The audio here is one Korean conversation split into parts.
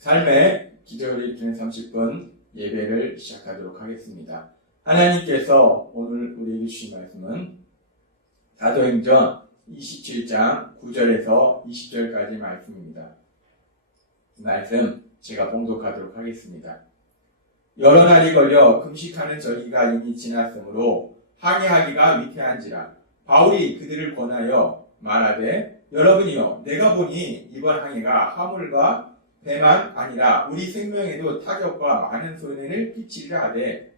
삶의 기적을 일으키는 30분 예배를 시작하도록 하겠습니다. 하나님께서 오늘 우리에게 주신 말씀은 사도행전 27장 9절에서 20절까지 말씀입니다. 이 말씀 제가 봉독하도록 하겠습니다. 여러 날이 걸려 금식하는 절기가 이미 지났으므로 항해하기가 위태한지라 바울이 그들을 권하여 말하되 여러분이여 내가 보니 이번 항해가 화물과 배만 아니라 우리 생명에도 타격과 많은 손해를 끼치리라 하되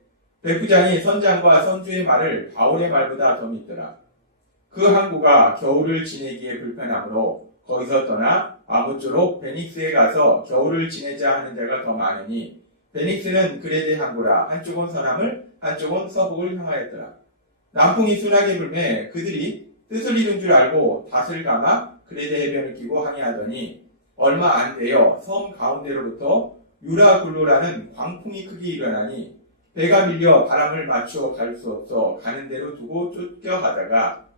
백부장이 선장과 선주의 말을 바울의 말보다 더 믿더라. 그 항구가 겨울을 지내기에 불편하므로 거기서 떠나 아무쪼록 베닉스에 가서 겨울을 지내자 하는 자가 더 많으니 베닉스는 그레데 항구라 한쪽은 서남을 한쪽은 서북을 향하였더라. 남풍이 순하게 불매 그들이 뜻을 이룬 줄 알고 닷을 감아 그레데 해변을 끼고 항해하더니 얼마 안 되어 섬 가운데로부터 유라굴로라는 광풍이 크게 일어나니 배가 밀려 바람을 맞추어 갈 수 없어 가는 대로 두고 쫓겨가다가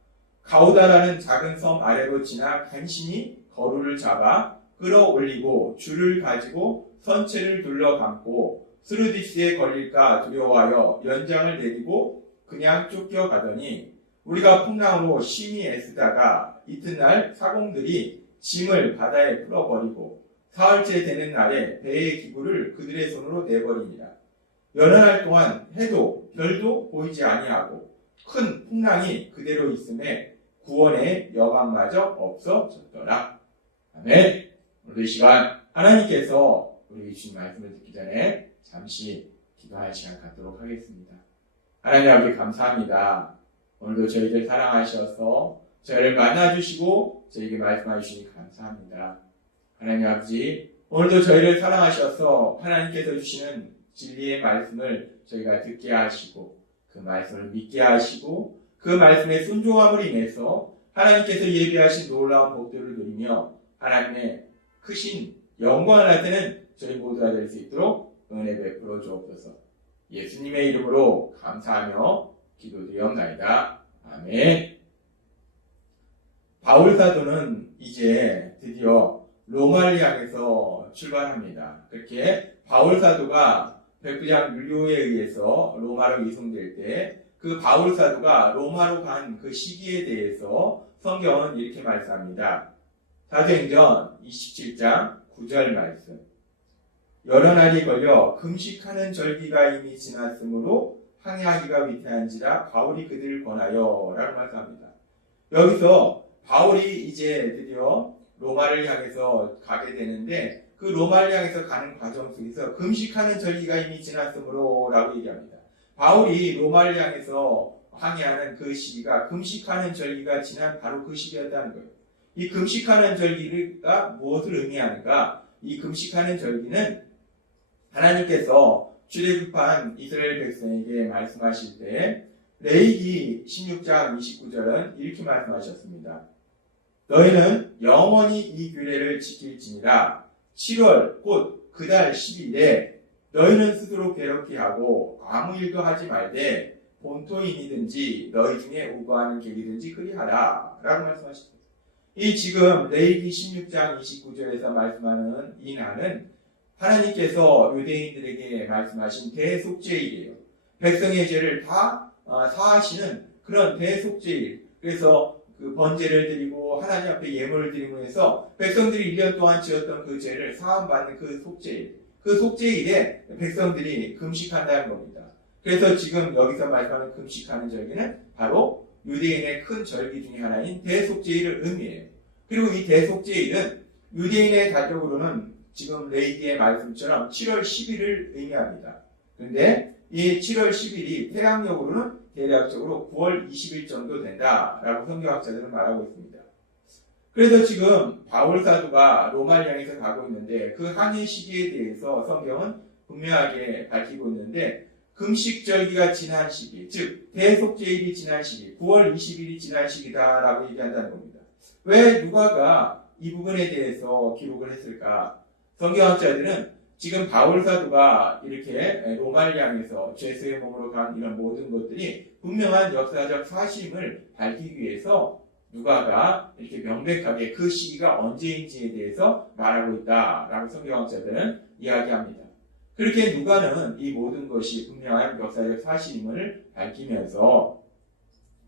가우다라는 작은 섬 아래로 지나 간신히 거루를 잡아 끌어올리고 줄을 가지고 선체를 둘러 감고 스루디스에 걸릴까 두려워하여 연장을 내리고 그냥 쫓겨가더니 우리가 풍랑으로 심히 애쓰다가 이튿날 사공들이 짐을 바다에 풀어버리고 사흘째 되는 날에 배의 기구를 그들의 손으로 내버리니라. 여러 날 동안 해도 별도 보이지 아니하고 큰 풍랑이 그대로 있음에 구원의 여망마저 없어졌더라. 아멘. 오늘 이 시간 하나님께서 우리 주신 말씀을 듣기 전에 잠시 기도할 시간 갖도록 하겠습니다. 하나님 아버지 감사합니다. 오늘도 저희들 사랑하셔서 저희를 만나주시고 저희에게 말씀해 주시니 감사합니다. 하나님 아버지 오늘도 저희를 사랑하셔서 하나님께서 주시는 진리의 말씀을 저희가 듣게 하시고 그 말씀을 믿게 하시고 그 말씀에 순종함을 인해서 하나님께서 예비하신 놀라운 복들을 누리며 하나님의 크신 영광을 나타내는 저희 모두가 될 수 있도록 은혜 베풀어 주옵소서. 예수님의 이름으로 감사하며 기도드리옵나이다. 아멘. 바울 사도는 이제 드디어 로마를 향해서 출발합니다. 그렇게 바울 사도가 백부장 율리오에 의해서 로마로 이송될 때 그 바울 사도가 로마로 간 그 시기에 대해서 성경은 이렇게 말씀합니다. 사도행전 27장 9절 말씀. 여러 날이 걸려 금식하는 절기가 이미 지났으므로 항해하기가 위태한지라 바울이 그들을 권하여 라고 말씀합니다. 여기서 바울이 이제 드디어 로마를 향해서 가게 되는데 그 로마를 향해서 가는 과정 속에서 금식하는 절기가 이미 지났으므로 라고 얘기합니다. 바울이 로마를 향해서 항해하는 그 시기가 금식하는 절기가 지난 바로 그 시기였다는 거예요. 이 금식하는 절기가 무엇을 의미하는가? 이 금식하는 절기는 하나님께서 출애굽한 이스라엘 백성에게 말씀하실 때 레위기 16장 29절은 이렇게 말씀하셨습니다. 너희는 영원히 이 규례를 지킬지니라 7월 곧 그달 10일에 너희는 스스로 괴롭게 하고 아무 일도 하지 말되 본토인이든지 너희 중에 우거하는 객이든지 그리하라 라고 말씀하십니다. 이 지금 레위기 16장 29절에서 말씀하는 이 날은 하나님께서 유대인들에게 말씀하신 대속죄일이에요. 백성의 죄를 다 사하시는 그런 대속죄일. 그래서 그 번제를 드리고 하나님 앞에 예물을 드리고 해서 백성들이 1년 동안 지었던 그 죄를 사함받는 그 속죄일. 그 속죄일에 백성들이 금식한다는 겁니다. 그래서 지금 여기서 말씀하는 금식하는 절기는 바로 유대인의 큰 절기 중에 하나인 대속죄일을 의미해요. 그리고 이 대속죄일은 유대인의 가족으로는 지금 레이기의 말씀처럼 7월 10일을 의미합니다. 그런데 이 7월 10일이 태양력으로는 대략적으로 9월 20일 정도 된다라고 성경학자들은 말하고 있습니다. 그래서 지금 바울 사도가 로마를 향해서 가고 있는데 그 항해 시기에 대해서 성경은 분명하게 밝히고 있는데 금식절기가 지난 시기, 즉 대속죄일이 지난 시기, 9월 20일이 지난 시기다라고 얘기한다는 겁니다. 왜 누가가 이 부분에 대해서 기록을 했을까? 성경학자들은 지금 바울 사도가 이렇게 로마를 향해서 죄수의 몸으로 간 이런 모든 것들이 분명한 역사적 사실을 밝히기 위해서 누가가 이렇게 명백하게 그 시기가 언제인지에 대해서 말하고 있다라고 성경학자들은 이야기합니다. 그렇게 누가는 이 모든 것이 분명한 역사적 사실임을 밝히면서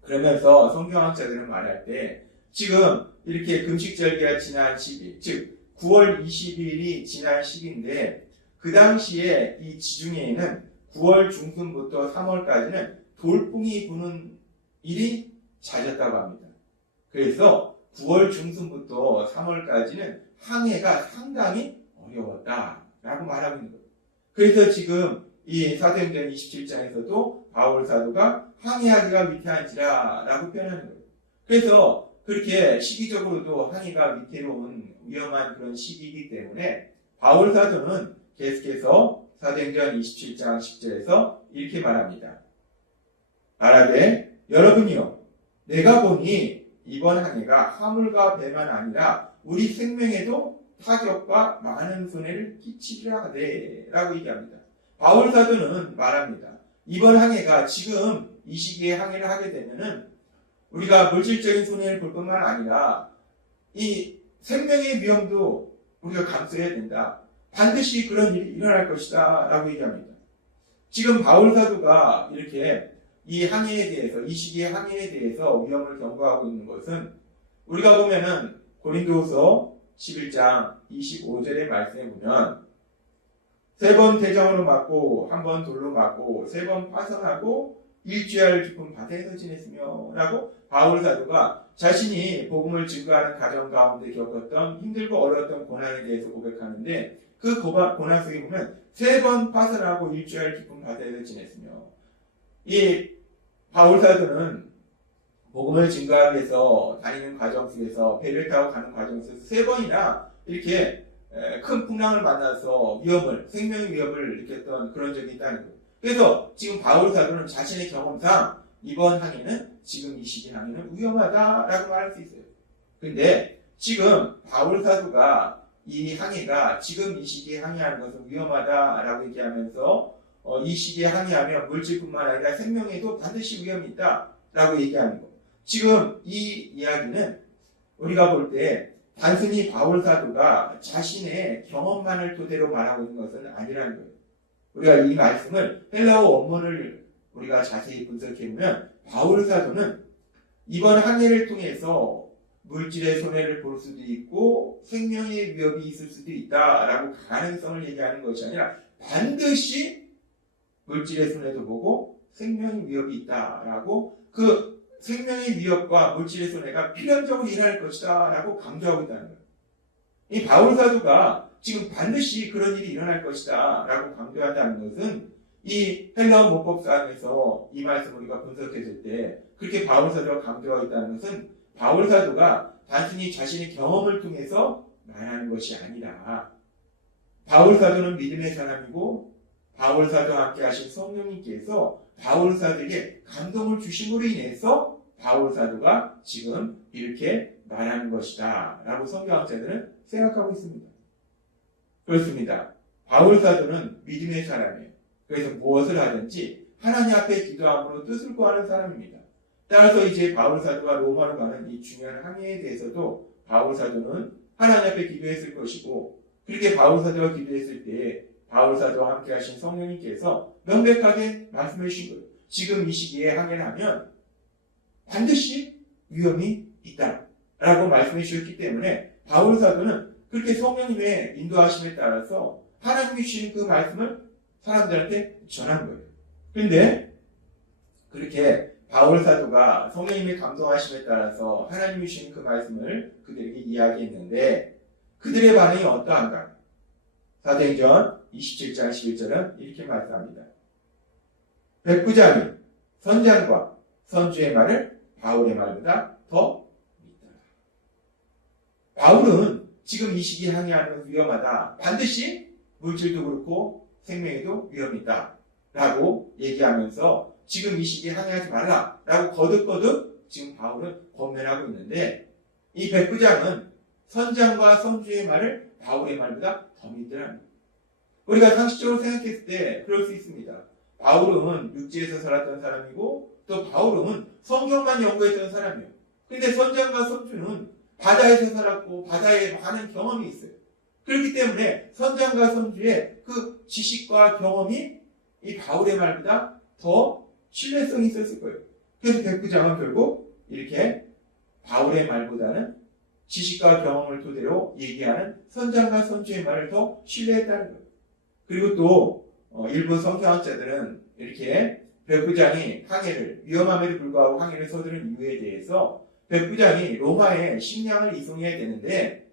그러면서 성경학자들은 말할 때 지금 이렇게 금식절기가 지난 시기, 즉 9월 20일이 지난 시기인데 그 당시에 이 지중해에는 9월 중순부터 3월까지는 돌풍이 부는 일이 잦았다고 합니다. 그래서 9월 중순부터 3월까지는 항해가 상당히 어려웠다라고 말하고 있는 거예요. 그래서 지금 이 사도행전 27장에서도 바울 사도가 항해하기가 위태한지라라고 표현하는 거예요. 그래서 그렇게 시기적으로도 항해가 위태로운 위험한 그런 시기이기 때문에 바울 사도는 계속해서 사도행전 27장 10절에서 이렇게 말합니다. 말하되 여러분이요 내가 보니 이번 항해가 화물과 배만 아니라 우리 생명에도 타격과 많은 손해를 끼치리라 하되 라고 얘기합니다. 바울 사도는 말합니다. 이번 항해가 지금 이 시기에 항해를 하게 되면은 우리가 물질적인 손해를 볼 뿐만 아니라 이 생명의 위험도 우리가 감수해야 된다. 반드시 그런 일이 일어날 것이다 라고 얘기합니다. 지금 바울 사도가 이렇게 이 항해에 대해서, 이 시기의 항해에 대해서 위험을 경고하고 있는 것은 우리가 보면은 고린도후서 11장 25절의 말씀에 보면 3번 대장으로 맞고 1번 돌로 맞고 3번 파선하고 일주일 깊은 밭에서 지냈으며 라고 바울 사도가 자신이 복음을 증거하는 가정 가운데 겪었던 힘들고 어려웠던 고난에 대해서 고백하는데 그 고난 속에 보면 3번 파선하고 일주일 깊은 밭에서 지냈으며 이 바울 사도는 복음을 증거하기 위해서 다니는 과정 속에서 배를 타고 가는 과정 속에서 3번이나 이렇게 큰 풍랑을 만나서 생명의 위협을 느꼈던 그런 적이 있다는 거예요. 그래서 지금 바울 사도는 자신의 경험상 이번 항해는 지금 이 시기 항해는 위험하다라고 말할 수 있어요. 근데 지금 바울 사도가 이 항해가 지금 이 시기에 항해하는 것은 위험하다라고 얘기하면서 이 시기에 항해하면 물질뿐만 아니라 생명에도 반드시 위험이 있다라고 얘기하는 거. 지금 이 이야기는 우리가 볼 때 단순히 바울 사도가 자신의 경험만을 토대로 말하고 있는 것은 아니라는 거예요. 우리가 이 말씀을 헬라어 원문을 우리가 자세히 분석해보면 바울 사도는 이번 항해를 통해서 물질의 손해를 볼 수도 있고 생명의 위협이 있을 수도 있다라고 가능성을 얘기하는 것이 아니라 반드시 물질의 손해도 보고 생명의 위협이 있다라고 그 생명의 위협과 물질의 손해가 필연적으로 일어날 것이다 라고 강조하고 있다는 거예요. 이 바울 사도가 지금 반드시 그런 일이 일어날 것이다 라고 강조한다는 것은 이 헬라어 문법상에서 이 말씀을 우리가 분석했을 때 그렇게 바울 사도가 강조하고 있다는 것은 바울 사도가 단순히 자신의 경험을 통해서 말하는 것이 아니라 바울 사도는 믿음의 사람이고 바울 사도와 함께 하신 성령님께서 바울 사도에게 감동을 주심으로 인해서 바울 사도가 지금 이렇게 말하는 것이다 라고 성경학자들은 생각하고 있습니다. 그렇습니다. 바울 사도는 믿음의 사람이에요. 그래서 무엇을 하든지 하나님 앞에 기도함으로 뜻을 구하는 사람입니다. 따라서 이제 바울 사도가 로마로 가는 이 중요한 항해에 대해서도 바울 사도는 하나님 앞에 기도했을 것이고 그렇게 바울 사도가 기도했을 때 바울 사도와 함께 하신 성령님께서 명백하게 말씀해 주신 거예요. 지금 이 시기에 항해를 하면 반드시 위험이 있다라고 말씀해 주셨기 때문에 바울 사도는 그렇게 성령님의 인도하심에 따라서 하나님이 주신 그 말씀을 사람들한테 전한 거예요. 그런데 그렇게 바울 사도가 성령님의 감동하심에 따라서 하나님이 주신 그 말씀을 그들에게 이야기했는데 그들의 반응이 어떠한가? 사도행전 27장 11절은 이렇게 말씀합니다. 백부장이 선장과 선주의 말을 바울의 말보다 더 믿더라. 바울은 지금 이 시기에 항해하는 것은 위험하다. 반드시 물질도 그렇고 생명에도 위험이 있다. 라고 얘기하면서 지금 이 시기에 항해하지 말라. 라고 거듭거듭 지금 바울은 권면하고 있는데 이 백부장은 선장과 선주의 말을 바울의 말보다 더 믿더라. 우리가 상식적으로 생각했을 때 그럴 수 있습니다. 바울은 육지에서 살았던 사람이고 또 바울은 성경만 연구했던 사람이에요. 근데 선장과 선주는 바다에서 살았고 바다에 많은 경험이 있어요. 그렇기 때문에 선장과 선주의 그 지식과 경험이 이 바울의 말보다 더 신뢰성이 있었을 거예요. 그래서 백부장은 결국 이렇게 바울의 말보다는 지식과 경험을 토대로 얘기하는 선장과 선주의 말을 더 신뢰했다는 거예요. 그리고 또 일부 성경학자들은 이렇게 백부장이 항해를 위험함에도 불구하고 항해를 서두른 이유에 대해서 백부장이 로마에 식량을 수송해야 되는데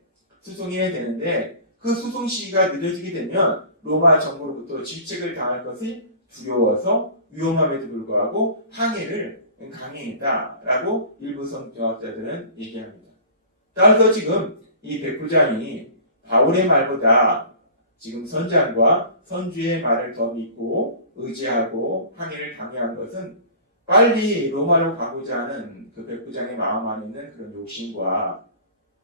그 수송 시기가 늦어지게 되면 로마 정부로부터 질책을 당할 것이 두려워서 위험함에도 불구하고 항해를 강행했다라고 일부 성경학자들은 얘기합니다. 따라서 지금 이 백부장이 바울의 말보다 지금 선장과 선주의 말을 더 믿고 의지하고 항해를 강행한 것은 빨리 로마로 가고자 하는 그 백부장의 마음 안에 있는 그런 욕심과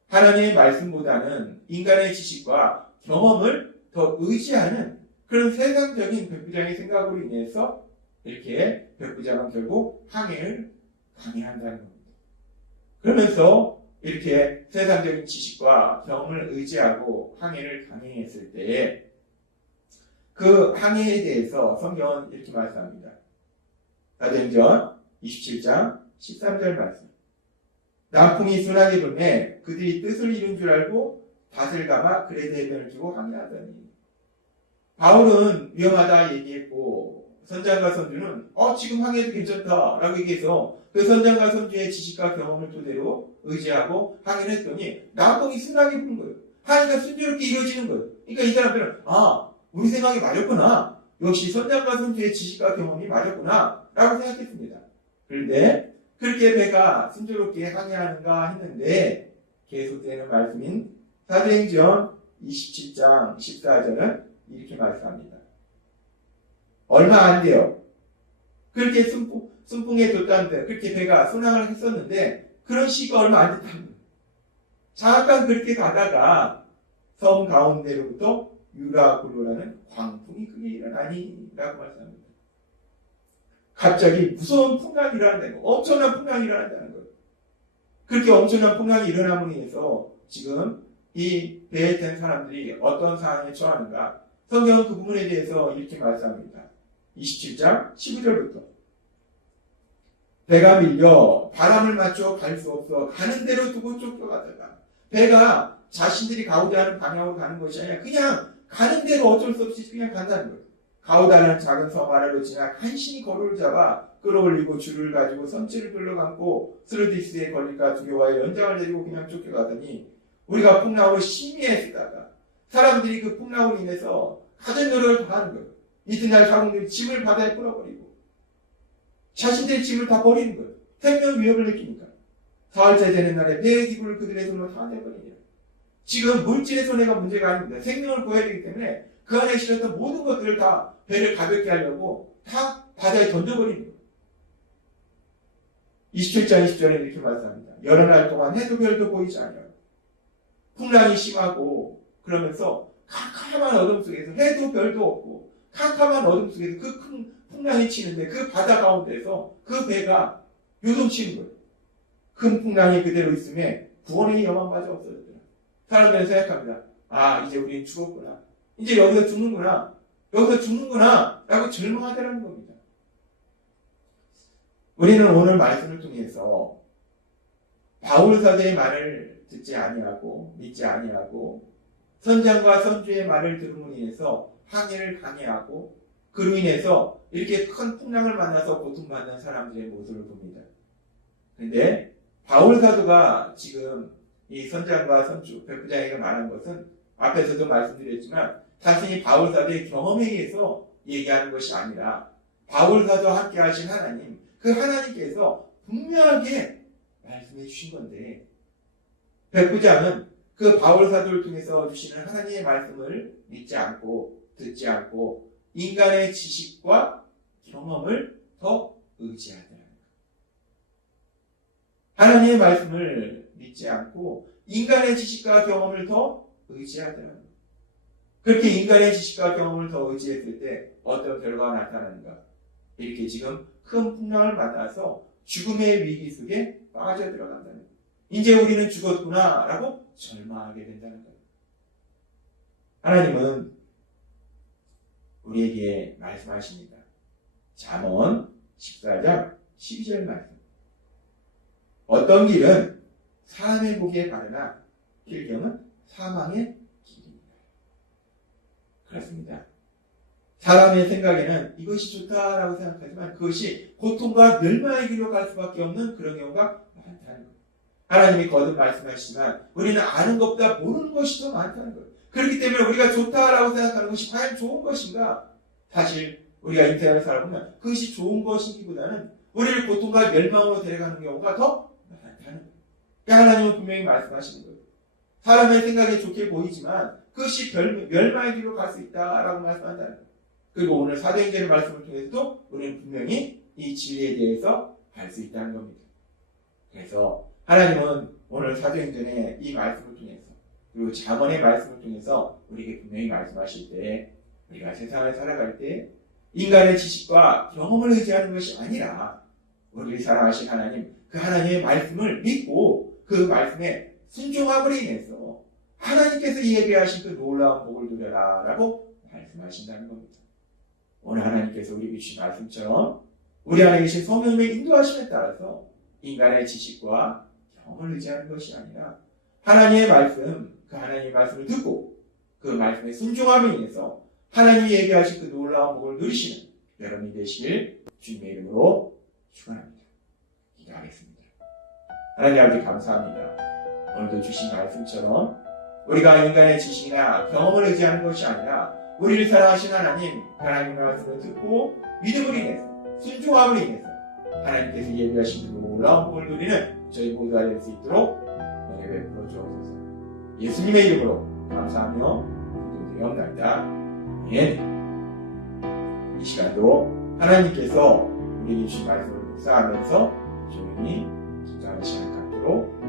하나님의 말씀보다는 인간의 지식과 경험을 더 의지하는 그런 세상적인 백부장의 생각으로 인해서 이렇게 백부장은 결국 항해를 강행한다는 겁니다. 그러면서 이렇게 세상적인 지식과 경험을 의지하고 항해를 강행했을 때 그 항해에 대해서 성경은 이렇게 말씀합니다. 사도행전 27장 13절 말씀. 남풍이 순하게 불매 그들이 뜻을 이룬 줄 알고 닷을 감아 그레데 해변을 두고 항해하더니. 바울은 위험하다 얘기했고 선장과 선주는 지금 항해도 괜찮다 라고 얘기해서 그 선장과 선주의 지식과 경험을 토대로 의지하고 항해를 했더니 남풍이 순하게 부는 거예요. 항해가 순조롭게 이루어지는 거예요. 그러니까 이 사람들은 우리 생각이 맞았구나. 역시 선장과 선주의 지식과 경험이 맞았구나 라고 생각했습니다. 그런데 그렇게 배가 순조롭게 항해하는가 했는데 계속되는 말씀인 사도행전 27장 14절은 이렇게 말씀합니다. 얼마 안 돼요. 그렇게 순풍에 뒀다는데 그렇게 배가 순항을 했었는데 그런 시기가 얼마 안 됐다는 거예요. 잠깐 그렇게 가다가 섬 가운데로부터 유라굴로라는 광풍이 크게 일어나니 라고 말씀합니다. 갑자기 무서운 풍랑이 일어난다는 거예요. 엄청난 풍랑이 일어난다는 거예요. 그렇게 엄청난 풍랑이 일어남으로 인해서 지금 이 배에 탄 사람들이 어떤 상황에 처하는가 성경은 그 부분에 대해서 이렇게 말씀합니다. 27장 15절부터 배가 밀려 바람을 맞춰 갈 수 없어 가는 대로 두고 쫓겨가다가 배가 자신들이 가고자 하는 방향으로 가는 것이 아니라 그냥 가는 대로 어쩔 수 없이 그냥 간다는 거예요. 가오다는 작은 섬 아래로 지나 간신히 거루를 잡아 끌어올리고 줄을 가지고 선체를 둘러감고 스루디스에 걸릴까 두려워해 연장을 내리고 그냥 쫓겨가더니 우리가 풍랑으로 심히 애쓰다가 사람들이 그 풍랑으로 인해서 가진 노력을 다 하는 거예요. 이튿날 사람들이 짐을 바다에 끌어버리고 자신들의 짐을 다 버리는 거예요. 생명 위협을 느끼니까. 사흘째 되는 날에 배의 기구를 그들의 손으로 다 내버리니라. 지금 물질의 손해가 문제가 아닙니다. 생명을 구해야 되기 때문에 그 안에 실었던 모든 것들을 다 배를 가볍게 하려고 다 바다에 던져버리는 거예요. 27장 20절에 이렇게 말씀합니다. 여러 날 동안 해도 별도 보이지 않아요. 풍랑이 심하고 그러면서 캄캄한 어둠 속에서 해도 별도 없고 캄캄한 어둠 속에서 그 큰 풍랑이 치는데 그 바다 가운데서 그 배가 요동치는 거예요. 큰 풍랑이 그대로 있음에 구원의 여망마저 없어졌더라. 사람들은 생각합니다. 이제 우리는 죽었구나. 이제 여기서 죽는구나. 라고 절망하더라는 겁니다. 우리는 오늘 말씀을 통해서 바울 사도의 말을 듣지 아니하고 믿지 아니하고 선장과 선주의 말을 들음으로 인해서 항해를 강해하고 그로 인해서 이렇게 큰 풍랑을 만나서 고통받는 사람들의 모습을 봅니다. 그런데 바울 사도가 지금 이 선장과 선주, 백부장에게 말한 것은 앞에서도 말씀드렸지만 자신이 바울 사도의 경험에 의해서 얘기하는 것이 아니라 바울 사도와 함께 하신 하나님, 그 하나님께서 분명하게 말씀해 주신 건데 백부장은 그 바울 사도를 통해서 주시는 하나님의 말씀을 믿지 않고 듣지 않고 인간의 지식과 경험을 더 의지하더라. 하나님의 말씀을 믿지 않고 인간의 지식과 경험을 더 의지하더라. 그렇게 인간의 지식과 경험을 더 의지했을 때 어떤 결과가 나타나는가? 이렇게 지금 큰 풍랑을 만나서 죽음의 위기 속에 빠져들어간다는 거예요. 이제 우리는 죽었구나 라고 절망하게 된다는 거예요. 하나님은 우리에게 말씀하십니다. 잠언 14장 12절 말씀. 어떤 길은 사람의 보기에 바르나 필경은 사망의 길입니다. 그렇습니다. 사람의 생각에는 이것이 좋다라고 생각하지만 그것이 고통과 멸망의 길로 갈 수밖에 없는 그런 경우가 많다는 거예요. 하나님이 거듭 말씀하시지만 우리는 아는 것보다 모르는 것이 더 많다는 거예요. 그렇기 때문에 우리가 좋다라고 생각하는 것이 과연 좋은 것인가? 사실 우리가 인생을 살아보면 그것이 좋은 것이기보다는 우리를 고통과 멸망으로 데려가는 경우가 더 많다는 거예요. 그러니까 하나님은 분명히 말씀하시는 거예요. 사람의 생각에 좋게 보이지만 그것이 멸망의 길로 갈 수 있다라고 말씀한다는 거예요. 그리고 오늘 사도행전의 말씀을 통해서도 우리는 분명히 이 진리에 대해서 알 수 있다는 겁니다. 그래서 하나님은 오늘 사도행전의 이 말씀을 통해서 그리고 잠언의 말씀을 통해서 우리에게 분명히 말씀하실 때 우리가 세상을 살아갈 때 인간의 지식과 경험을 의지하는 것이 아니라 우리를 사랑하신 하나님, 그 하나님의 말씀을 믿고 그 말씀에 순종함으로 인해서 하나님께서 예배하신 그 놀라운 복을 누려라 라고 말씀하신다는 겁니다. 오늘 하나님께서 우리에게 주신 말씀처럼 우리 안에 계신 성령의 인도하심에 따라서 인간의 지식과 경험을 의지하는 것이 아니라 하나님의 말씀, 그 하나님의 말씀을 듣고 그 말씀에 순종함에 인해서 하나님이 예비하신 그 놀라운 복을 누리시는 여러분이 되시길 주님의 이름으로 축원합니다. 기도하겠습니다. 하나님 아버지 감사합니다. 오늘도 주신 말씀처럼 우리가 인간의 지식이나 경험을 의지하는 것이 아니라 우리를 사랑하신 하나님의 말씀을 듣고 믿음으로 인해서 순종함으로 인해서 하나님께서 예비하신 그 놀라운 복을 누리는 저희 모두가 될 수 있도록 은혜 베풀어 주옵소서. 예수님의 이름으로 감사하며 기도드리옵나이다. 아멘. 이 시간도 하나님께서 우리에게 주신 말씀을 묵상하면서 조용히 기도하는 시간 갖도록